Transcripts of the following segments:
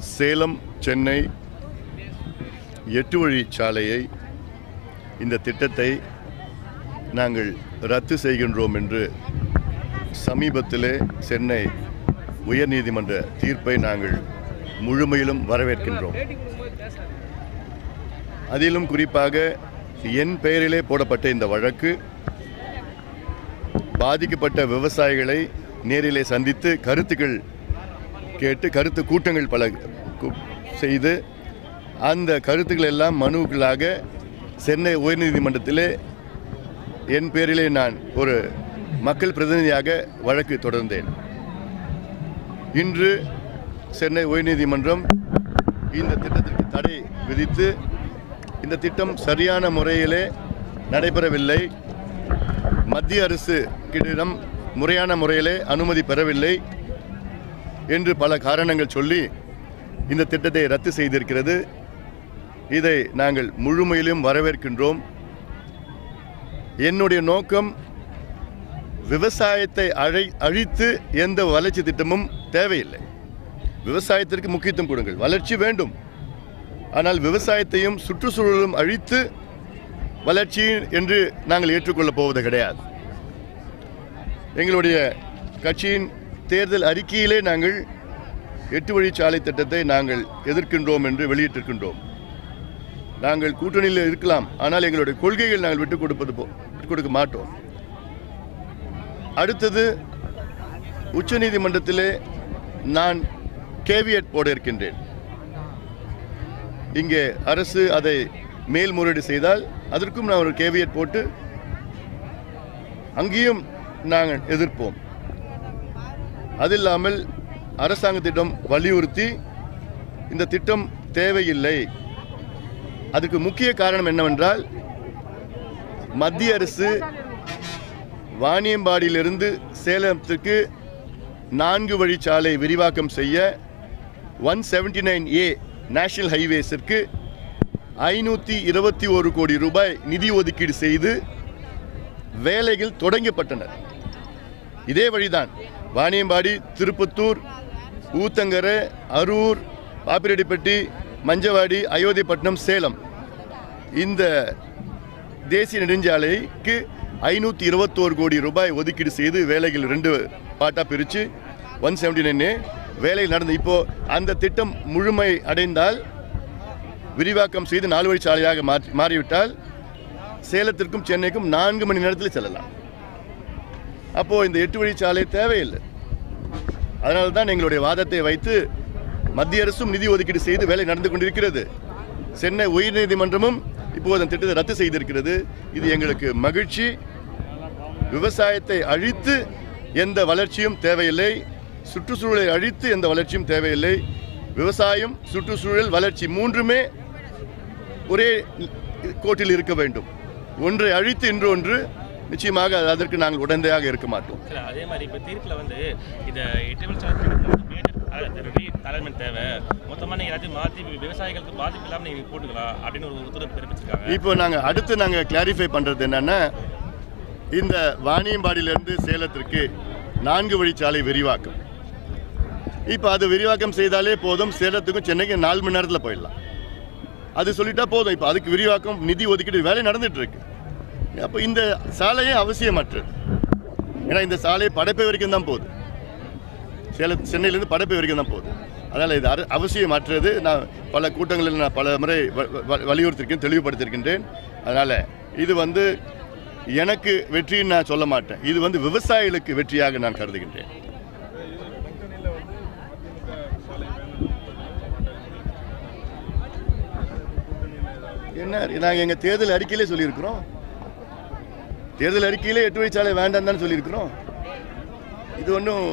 சேலம் சென்னை எட்டு வழி சாலையை இந்த திட்டத்தை நாங்கள் ரத்து செய்கின்றோம் என்று சமீபத்திலே சென்னை உயர்நீதிமன்ற தீர்ப்பை நாங்கள் முழுமையிலும் வரவேற்கின்றோம். அதிலும் குறிப்பாக என் பெயரிலே போடப்பட்ட இந்த வழக்கு பாதிக்கப்பட்ட விவசாயிகளை நேரிலே சந்தித்து கருத்துக்கள் கேட்டு கருத்து கூட்டங்கள் பல செய்து அந்த கருத்துக்கள் எல்லாம் மனுக்களாக சென்னை உயர்நீதிமன்றத்திலே என் பேரிலே நான் ஒரு மக்கள் பிரதிநிதியாக வழக்கு தொடர்ந்தேன். இன்று சென்னை உயர்நீதிமன்றம் இந்த திட்டத்திற்கு தடை விதித்து இந்த திட்டம் சரியான முறையிலே நடைபெறவில்லை. மத்திய அரசு கிடம் முறையான முறையிலே அனுமதி பெறவில்லை. என்று பல காரணங்கள் சொல்லி இந்த திட்டத்தை ரத்து செய்திருக்கிறது. இதை நாங்கள் முழுமையிலும் வரவேற்கின்றோம். என்னுடைய நோக்கம் விவசாயத்தை அழை அழித்து எந்த வளர்ச்சி திட்டமும் தேவையில்லை. விவசாயத்திற்கு முக்கியத்துவம் கொடுங்கள். வளர்ச்சி வேண்டும். ஆனால் விவசாயத்தையும் சுற்றுச்சூழலும் அழித்து வளர்ச்சி என்று நாங்கள் ஏற்றுக்கொள்ளப் போவது கிடையாது. எங்களுடைய கட்சியின் தேர்தல் அறிக்கையிலே நாங்கள் எட்டு வழிச்சாலை திட்டத்தை நாங்கள் எதிர்க்கின்றோம் என்று வெளியிட்டிருக்கின்றோம். நாங்கள் கூட்டணியில் இருக்கலாம் ஆனால் எங்களுடைய கொள்கைகள் நாங்கள் விட்டுக் கொடுப்பது போ விட்டுக் கொடுக்க மாட்டோம். அடுத்தது உச்சநீதிமன்றத்திலே நான் கேவியட் போட இருக்கின்றேன். இங்கே அரசு அதை மேல்முறையீடு செய்தால் அதற்கும் நான் ஒரு கேவியட் போட்டு அங்கேயும் நாங்கள் எதிர்ப்போம். அது இல்லாமல் அரசாங்கத்திடம் வலியுறுத்தி இந்த திட்டம் தேவையில்லை. அதுக்கு முக்கிய காரணம் என்னவென்றால் மத்திய அரசு வாணியம்பாடியிலிருந்து சேலத்துக்கு நான்கு வழிச்சாலை விரிவாக்கம் செய்ய one seventy nine A national ஹைவேஸிற்கு ஐநூற்றி இருபத்தி ஒரு கோடி ரூபாய் நிதி ஒதுக்கீடு செய்து வேலைகள் தொடங்கப்பட்டன. இதே வழிதான் வாணியம்பாடி திருப்பத்தூர் ஊத்தங்கரை அரூர் பாப்பிரெட்டிப்பட்டி மஞ்சவாடி அயோத்திப்பட்டினம் சேலம். இந்த தேசிய நெடுஞ்சாலைக்கு ஐநூற்றி இருபத்தோரு கோடி ரூபாய் ஒதுக்கீடு செய்து வேலைகள் ரெண்டு பாட்டாக பிரித்து ஒன் செவன்டி நைனு வேலைகள் நடந்து இப்போது அந்த திட்டம் முழுமை அடைந்தால் விரிவாக்கம் செய்து நாலு வழி சாலையாக மாற்றி மாறிவிட்டால் சேலத்திற்கும் சென்னைக்கும் நான்கு மணி நேரத்தில் செல்லலாம். அப்போது இந்த எட்டு வழி சாலை தேவையில்லை. அதனால தான் எங்களுடைய வாதத்தை வைத்து மத்திய அரசும் நிதி ஒதுக்கீடு செய்து வேலை நடந்து கொண்டிருக்கிறது. சென்னை உயர்நீதிமன்றமும் இப்போது அந்த திட்டத்தை ரத்து செய்திருக்கிறது. இது எங்களுக்கு மகிழ்ச்சி. விவசாயத்தை அழித்து எந்த வளர்ச்சியும் தேவையில்லை. சுற்றுச்சூழலை அழித்து எந்த வளர்ச்சியும் தேவையில்லை. விவசாயம் சுற்றுச்சூழல் வளர்ச்சி மூன்றுமே ஒரே கோட்டில் இருக்க வேண்டும். ஒன்றை அழித்து இன்றொன்று நிச்சயமாக அதற்கு நாங்கள் உடந்தையாக இருக்க மாட்டோம். அதே மாதிரி இப்போ தீர்ப்பில் வந்து இதை அலைன்மெண்ட் தேவை. மொத்தமாக நீங்கள் எல்லாத்தையும் மாற்றி விவசாயிகளுக்கு பாதிப்பு இல்லாமல் நீங்கள் போட்டுக்கலாம் அப்படின்னு ஒரு உத்தரவு பிறப்பிச்சிருக்காங்க. இப்போ நாங்கள் அடுத்து நாங்கள் கிளாரிஃபை பண்ணுறது என்னன்னா இந்த வாணியம்பாடியிலிருந்து சேலத்திற்கு நான்கு வழிச்சாலை விரிவாக்கம். இப்போ அது விரிவாக்கம் செய்தாலே போதும் சேலத்துக்கும் சென்னைக்கும் நாலு மணி நேரத்தில் போயிடலாம். அது சொல்லிட்டா போதும் இப்போ அதுக்கு விரிவாக்கம் நிதி ஒதுக்கீடு வேலை நடந்துட்டு இருக்கு. அப்போ இந்த சாலையே அவசியமற்றது. ஏன்னா இந்த சாலையை படைப்பை வரைக்கும் தான் போகுது. சேல சென்னையிலேருந்து படைப்பை வரைக்கும் தான் போகுது. அதனால் இது அரு- அவசியமற்றது. நான் பல கூட்டங்களில் நான் பல முறை வ- வ- வலியுறுத்திருக்கேன் தெளிவுபடுத்தியிருக்கின்றேன். அதனால் இது வந்து எனக்கு வெற்றின்னு நான் சொல்ல மாட்டேன். இது வந்து விவசாயிகளுக்கு வெற்றியாக நான் கருதுகின்றேன். என்ன? நாங்கள் எங்கள் தேர்தல் அறிக்கையிலே சொல்லியிருக்கிறோம். தேர்தல் அறிக்கையிலே எட்டு வழிச்சாலை வேண்டாம் தான் சொல்லியிருக்கிறோம். இது ஒன்றும்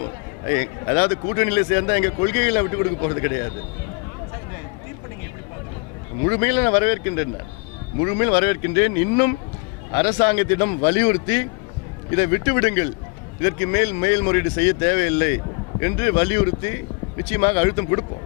அதாவது கூட்டணியில் சேர்ந்தால் எங்கள் கொள்கைகளை விட்டு கொடுக்க போகிறது கிடையாது. முழுமையில் நான் வரவேற்கின்றேன் முழுமையில் வரவேற்கின்றேன். இன்னும் அரசாங்கத்திடம் வலியுறுத்தி இதை விட்டுவிடுங்கள். இதற்கு மேல் மேல்முறையீடு செய்ய தேவையில்லை என்று வலியுறுத்தி நிச்சயமாக அழுத்தம் கொடுப்போம்.